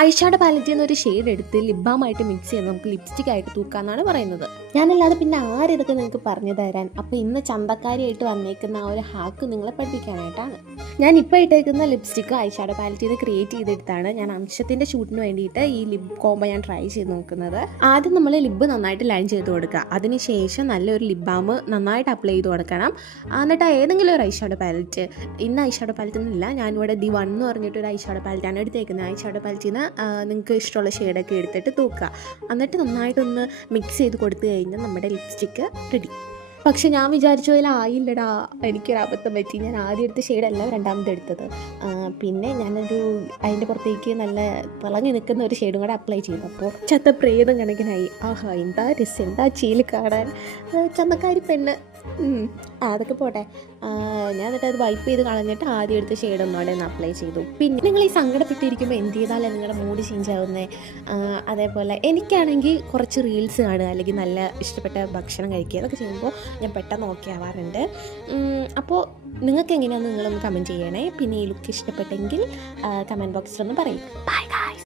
Eyeshadow പാലറ്റിൽ നിന്ന് ഒരു shade എടുത്ത് ലിപ് ബാമായിട്ട് മിക്സ് ചെയ്ത് നമുക്ക് ലിപ്സ്റ്റിക് ആയിട്ട് തൂക്കാമെന്നാണ് പറയുന്നത്. ഞാനല്ലാതെ പിന്നെ ആരിതൊക്കെ നിങ്ങൾക്ക് പറഞ്ഞു തരാൻ. അപ്പോൾ ഇന്ന് ചന്തക്കാരിയായിട്ട് വന്നേക്കുന്ന ആ ഒരു ഹാക്ക് നിങ്ങളെ പഠിപ്പിക്കാനായിട്ടാണ്. ഞാൻ ഇപ്പോൾ ഇട്ടേക്കുന്ന ലിപ്സ്റ്റിക്ക് ഐഷാഡോ പാലറ്റിൽ നിന്ന് ക്രിയേറ്റ് ചെയ്തെടുത്താണ്. ഞാൻ അംശത്തിൻ്റെ ഷൂട്ടിന് വേണ്ടിയിട്ട് ഈ ലിപ് കോംബോ ഞാൻ ട്രൈ ചെയ്ത് നോക്കുന്നത്. ആദ്യം നമ്മൾ ലിബ് നന്നായിട്ട് ലൈൻ ചെയ്ത് കൊടുക്കുക. അതിനുശേഷം നല്ലൊരു ലിപ് ബാം നന്നായിട്ട് അപ്ലൈ ചെയ്ത് കൊടുക്കണം. എന്നിട്ട് ഏതെങ്കിലും ഒരു ഐഷാഡോ പാലറ്റ്, ഇന്ന് ഐഷാഡോ പാലറ്റ് ഒന്നുമില്ല, ഞാനിവിടെ ദി വൺ എന്ന് പറഞ്ഞിട്ടൊരു ഐഷാഡോ പാലറ്റാണ് എടുത്തേക്കുന്നത്. ഐഷാഡോ പാലറ്റിൽ നിന്ന് നിങ്ങൾക്ക് ഇഷ്ടമുള്ള ഷെയ്ഡൊക്കെ എടുത്തിട്ട് തൂക്കുക. എന്നിട്ട് നന്നായിട്ടൊന്ന് മിക്സ് ചെയ്ത് കൊടുത്തു കഴിഞ്ഞാൽ നമ്മുടെ ലിപ്സ്റ്റിക്ക് റെഡി. പക്ഷെ ഞാൻ വിചാരിച്ചു അതിൽ ആയില്ലടാ, എനിക്കൊരു അബദ്ധം പറ്റി. ഞാൻ ആദ്യം എടുത്ത ഷെയ്ഡല്ല രണ്ടാമത് എടുത്തത്. പിന്നെ ഞാനൊരു അതിൻ്റെ പുറത്തേക്ക് നല്ല തിളങ്ങി നിൽക്കുന്ന ഒരു ഷെയ്ഡും കൂടെ അപ്ലൈ ചെയ്തു. അപ്പോൾ ചത്ത പ്രേതം കണക്കിനായി. ആഹാ, എന്താ രസം, എന്താ ചീല് കാണാൻ, ചന്തക്കാരി പെണ്ണ്. അതൊക്കെ പോട്ടെ. ഞാൻ എന്നിട്ട് അത് വൈപ്പ് ചെയ്ത് കളഞ്ഞിട്ട് ആദ്യം എടുത്ത ഷെയ്ഡ് ഒന്നോടെ ഒന്ന് അപ്ലൈ ചെയ്തു. പിന്നെ നിങ്ങൾ ഈ സങ്കടപ്പെട്ടിരിക്കുമ്പോൾ എന്ത് ചെയ്താലേ നിങ്ങളുടെ മൂഡ് ചേഞ്ച് ആവുന്നത്? അതേപോലെ എനിക്കാണെങ്കിൽ കുറച്ച് റീൽസ് കാണുക, അല്ലെങ്കിൽ നല്ല ഇഷ്ടപ്പെട്ട ഭക്ഷണം കഴിക്കുക, അതൊക്കെ ചെയ്യുമ്പോൾ ഞാൻ പെട്ടെന്ന് ഓക്കെ ആവാറുണ്ട്. അപ്പോൾ നിങ്ങൾക്ക് എങ്ങനെയാണെന്ന് നിങ്ങളൊന്ന് കമൻറ്റ് ചെയ്യണേ. പിന്നെ ഈ ലുക്ക് ഇഷ്ടപ്പെട്ടെങ്കിൽ കമൻറ്റ് ബോക്സിലൊന്ന് പറയും. ബൈ.